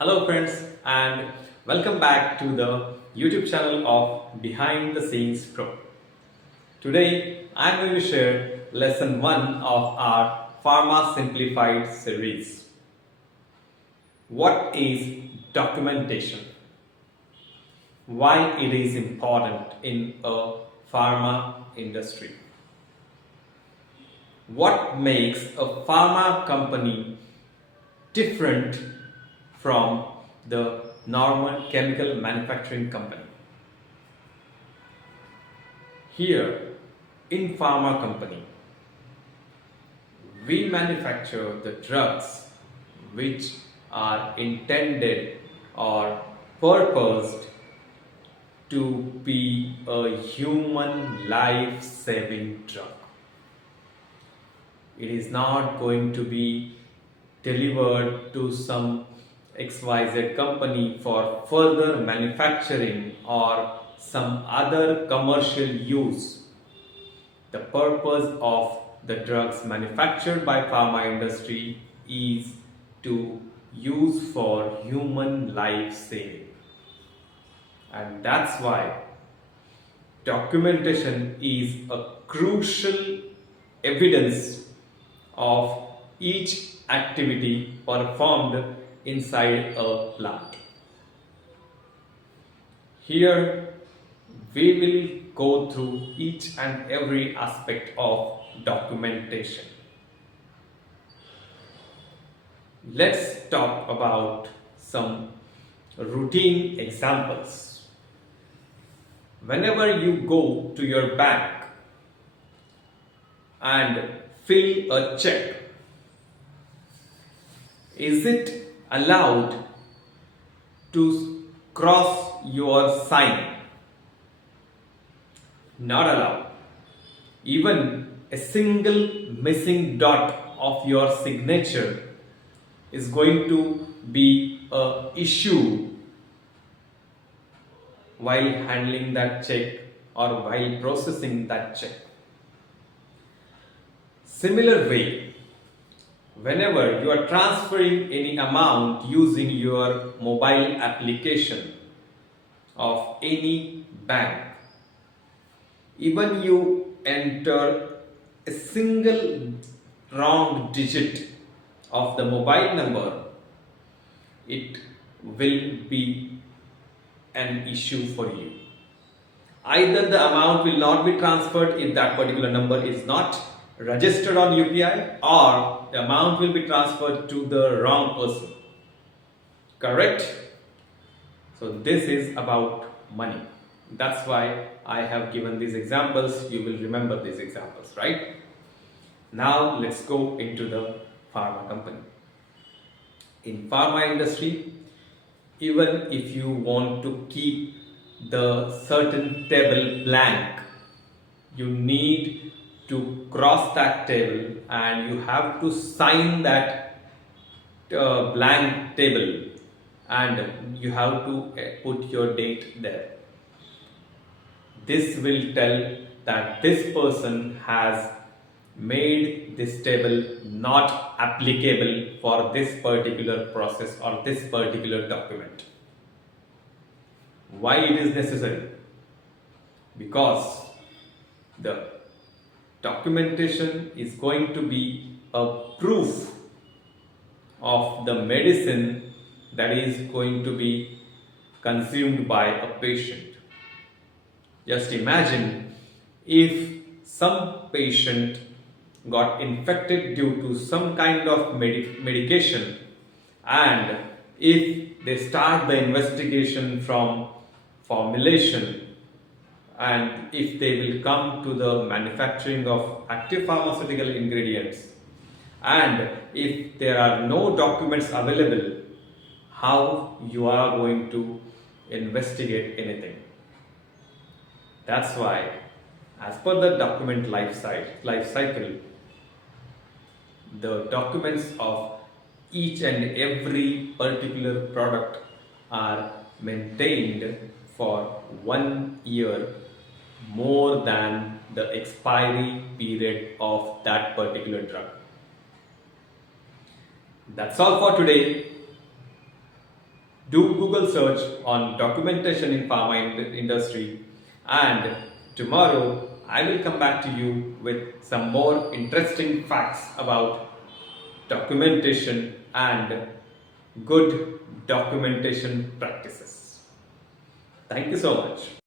Hello friends and welcome back to the YouTube channel of Behind the Scenes Pro. Today I am going to share lesson 1 of our Pharma Simplified series. What is documentation? Why it is important in a pharma industry? What makes a pharma company different from the normal chemical manufacturing company? Here in pharma company, we manufacture the drugs which are intended or purposed to be a human life-saving drug. It is not going to be delivered to some XYZ company for further manufacturing or some other commercial use. The purpose of the drugs manufactured by pharma industry is to use for human life saving. And that's why documentation is a crucial evidence of each activity performed inside a plant. Here we will go through each and every aspect of documentation. Let's talk about some routine examples. Whenever you go to your bank and fill a check, is it allowed to cross your sign? Not allowed. Even a single missing dot of your signature is going to be an issue while handling that check or while processing that check. Similar way, whenever you are transferring any amount using your mobile application of any bank, even you enter a single wrong digit of the mobile number, it will be an issue for you. Either the amount will not be transferred if that particular number is not registered on UPI, or the amount will be transferred to the wrong person. Correct? So this is about money. That's why I have given these examples. You will remember these examples, right? Now let's go into the pharma company. In pharma industry, even if you want to keep the certain table blank, you need to cross that table and you have to sign that blank table, and you have to put your date there. This will tell that this person has made this table not applicable for this particular process or this particular document. Why it is necessary? Because the documentation is going to be a proof of the medicine that is going to be consumed by a patient. Just imagine if some patient got infected due to some kind of medication, and if they start the investigation from formulation, and if they will come to the manufacturing of active pharmaceutical ingredients, and if there are no documents available, how you are going to investigate anything? That's why, as per the document life cycle, the documents of each and every particular product are maintained for 1 year more than the expiry period of that particular drug. That's all for today. do Google search on documentation in pharma industry, and tomorrow I will come back to you with some more interesting facts about documentation and good documentation practices. Thank you so much.